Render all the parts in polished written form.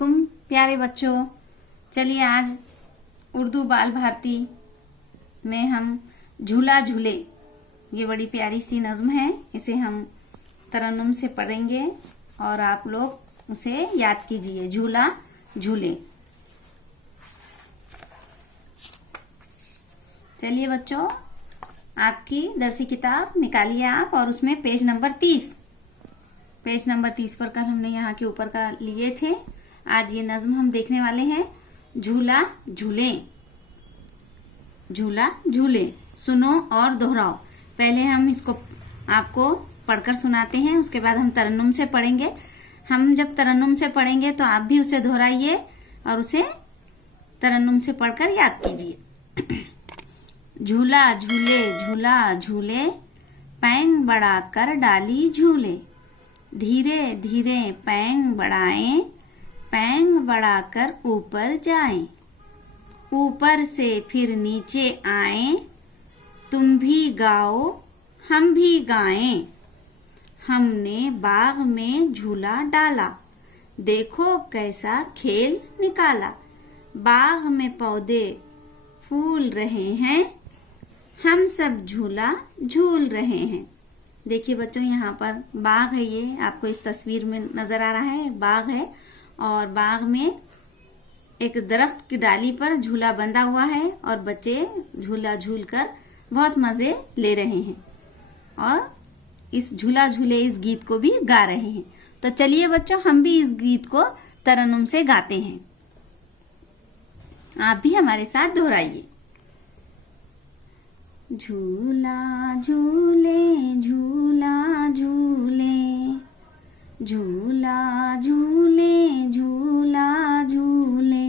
वालेकुम प्यारे बच्चों। चलिए आज उर्दू बाल भारती में हम झूला झूले, ये बड़ी प्यारी सी नज़्म है, इसे हम तरन्नुम से पढ़ेंगे और आप लोग उसे याद कीजिए। झूला झूले। चलिए बच्चों, आपकी दरसी किताब निकालिए आप और उसमें पेज नंबर 30 पर कल हमने यहाँ के ऊपर का लिए थे। आज ये नज़्म हम देखने वाले हैं। झूला झूले। झूला झूले, सुनो और दोहराओ। पहले हम इसको आपको पढ़कर सुनाते हैं, उसके बाद हम तरन्नुम से पढ़ेंगे। हम जब तरन्नुम से पढ़ेंगे तो आप भी उसे दोहराइए और उसे तरन्नुम से पढ़कर याद कीजिए। झूला झूले झूला झूले, पैंग बढ़ा कर डाली झूले। धीरे धीरे पैंग बढ़ाएं, पैंग बढ़ाकर ऊपर जाएं। ऊपर से फिर नीचे आएं, तुम भी गाओ हम भी गाएं। हमने बाग में झूला डाला, देखो कैसा खेल निकाला। बाग में पौधे फूल रहे हैं, हम सब झूला झूल रहे हैं। देखिए बच्चों, यहाँ पर बाग है, ये आपको इस तस्वीर में नजर आ रहा है। बाग है और बाग में एक दरख्त की डाली पर झूला बंधा हुआ है और बच्चे झूला झूलकर बहुत मजे ले रहे हैं और इस झूला झूले इस गीत को भी गा रहे हैं। तो चलिए बच्चों, हम भी इस गीत को तरन्नुम से गाते हैं। आप भी हमारे साथ दोहराइए। झूला झूले झूला झूले, झूला झूले झूला झूले।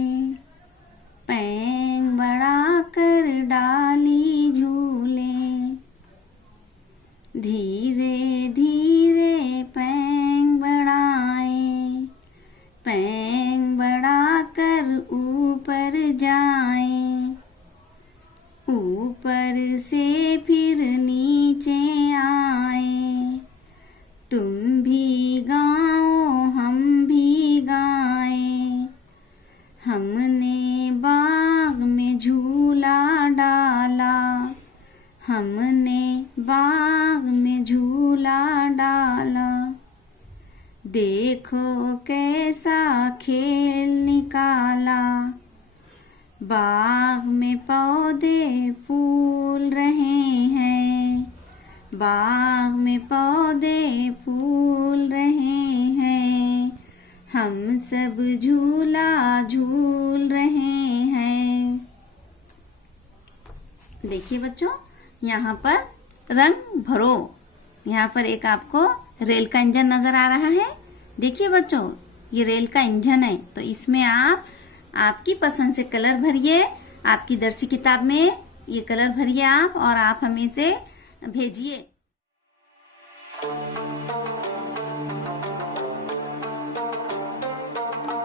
पैंग बढ़ा कर डाली झूले, धीरे धीरे पैंग बढ़ाएं, पैंग बढ़ा कर ऊपर जाएं। ऊपर से फिर नीचे आए, तुम भी गाओ हम भी गाएं। हमने बाग में झूला डाला, हमने बाग में झूला डाला। देखो कैसा खेल निकाला। बाग में पौधे फूल रहे हैं, बाग में पौधे फूल रहे हैं। हम सब झूला झूल रहे हैं। देखिए बच्चों, यहाँ पर रंग भरो। यहाँ पर एक आपको रेल का इंजन नजर आ रहा है। देखिए बच्चों, ये रेल का इंजन है, तो इसमें आप आपकी पसंद से कलर भरिए। आपकी दरसी किताब में ये कलर भरिए आप और आप हमें से भेजिए।